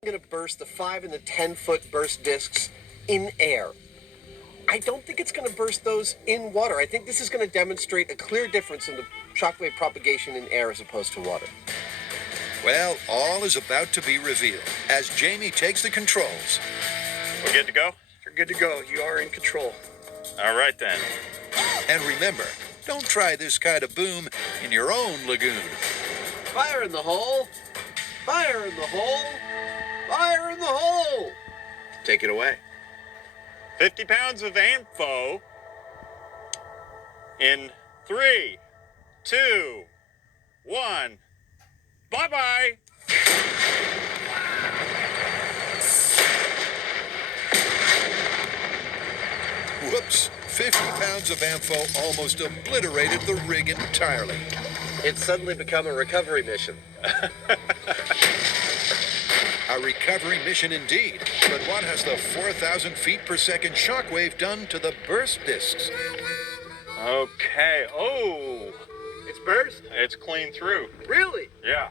I'm going to burst the 5 and the 10-foot burst discs in air. I don't think it's going to burst those in water. I think this is going to demonstrate a clear difference in the shockwave propagation in air as opposed to water. Well, all is about to be revealed as Jamie takes the controls. We're good to go? You're good to go. You are in control. All right, then. And remember, don't try this kind of boom in your own lagoon. Fire in the hole! Fire in the hole! Fire in the hole! Take it away. 50 pounds of ANFO in 3, 2, 1. Bye-bye. Whoops, 50 pounds of ANFO almost obliterated the rig entirely. It's suddenly become a recovery mission. A recovery mission indeed. But what has the 4,000 feet per second shockwave done to the burst discs? Okay. Oh, It's burst? it's clean through. Really? Yeah.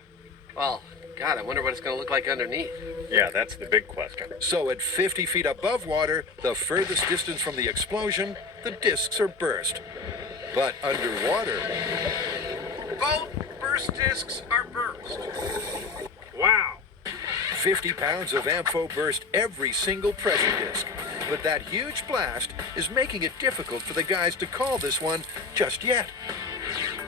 Well, God, I wonder what it's going to look like underneath. Yeah, that's the big question. So at 50 feet above water, the furthest distance from the explosion, the discs are burst. But underwater, Both burst discs are burst. Wow. 50 pounds of ANFO burst every single pressure disc. But that huge blast is making it difficult for the guys to call this one just yet.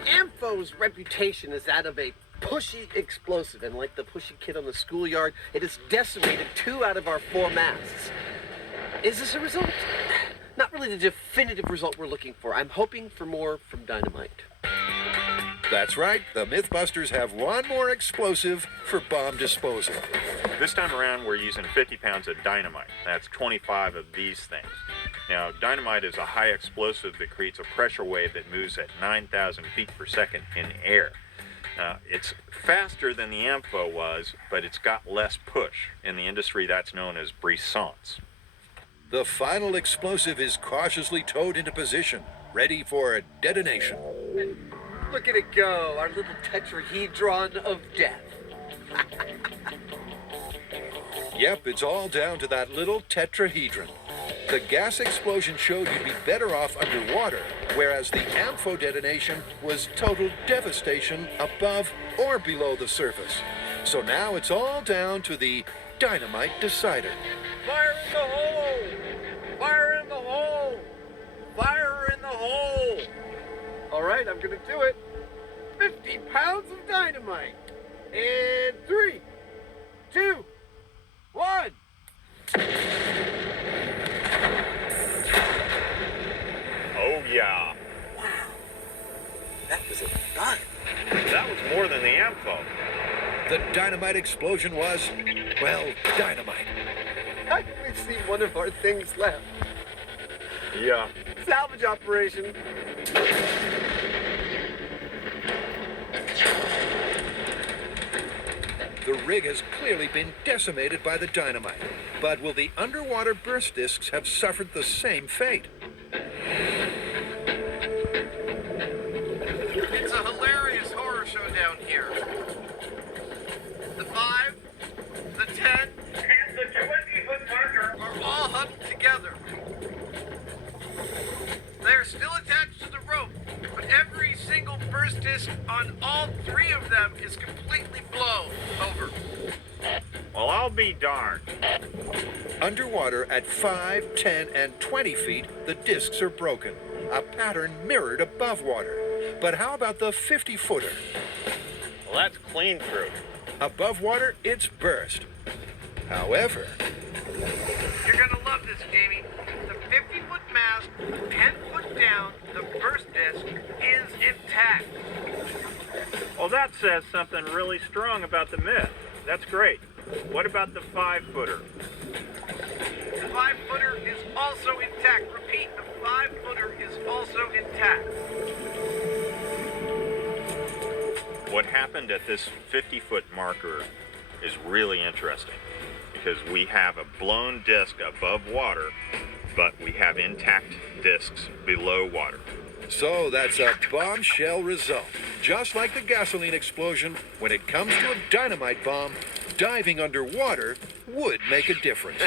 ANFO's reputation is that of a pushy explosive, and like the pushy kid on the schoolyard, it has decimated 2 out of our 4 masts. Is this a result? Not really the definitive result we're looking for. I'm hoping for more from Dynamite. That's right, the Mythbusters have one more explosive for bomb disposal. This time around, we're using 50 pounds of dynamite. That's 25 of these things. Now, dynamite is a high explosive that creates a pressure wave that moves at 9,000 feet per second in air. It's faster than the ANFO was, but it's got less push. In the industry, that's known as brisance. The final explosive is cautiously towed into position, ready for a detonation. Look at it go, our little tetrahedron of death. Yep, it's all down to that little tetrahedron. The gas explosion showed you'd be better off underwater, whereas the ANFO detonation was total devastation above or below the surface. So now it's all down to the dynamite decider. Fire in the hole! Fire in the hole! Fire in the hole! All right, I'm gonna do it. 50 pounds of dynamite. And 3, 2, 1. Oh, yeah. Wow, that was a gun. That was more than the ANFO. The dynamite explosion was, well, dynamite. I only see one of our things left. Yeah. Salvage operation. The rig has clearly been decimated by the dynamite. But will the underwater burst discs have suffered the same fate? It's a hilarious horror show down here. The 5, the 10, and the 20-foot marker are all huddled together. They're still attached to the rope, but every single burst disc on all 3 of them is completely blown over. Well, I'll be darned. Underwater at 5, 10, and 20 feet, the discs are broken, a pattern mirrored above water. But how about the 50-footer? Well, that's clean through. Above water, it's burst. However, You're gonna love this, Jamie. The 50-foot mast, 10 foot down, the burst disc is intact. Well, that says something really strong about the myth. That's great. What about the 5-footer? The 5-footer is also intact. Repeat, the 5-footer is also intact. What happened at this 50-foot marker is really interesting because we have a blown disc above water, but we have intact discs below water. so that's a bombshell result. Just like the gasoline explosion, when it comes to a dynamite bomb, diving underwater would make a difference.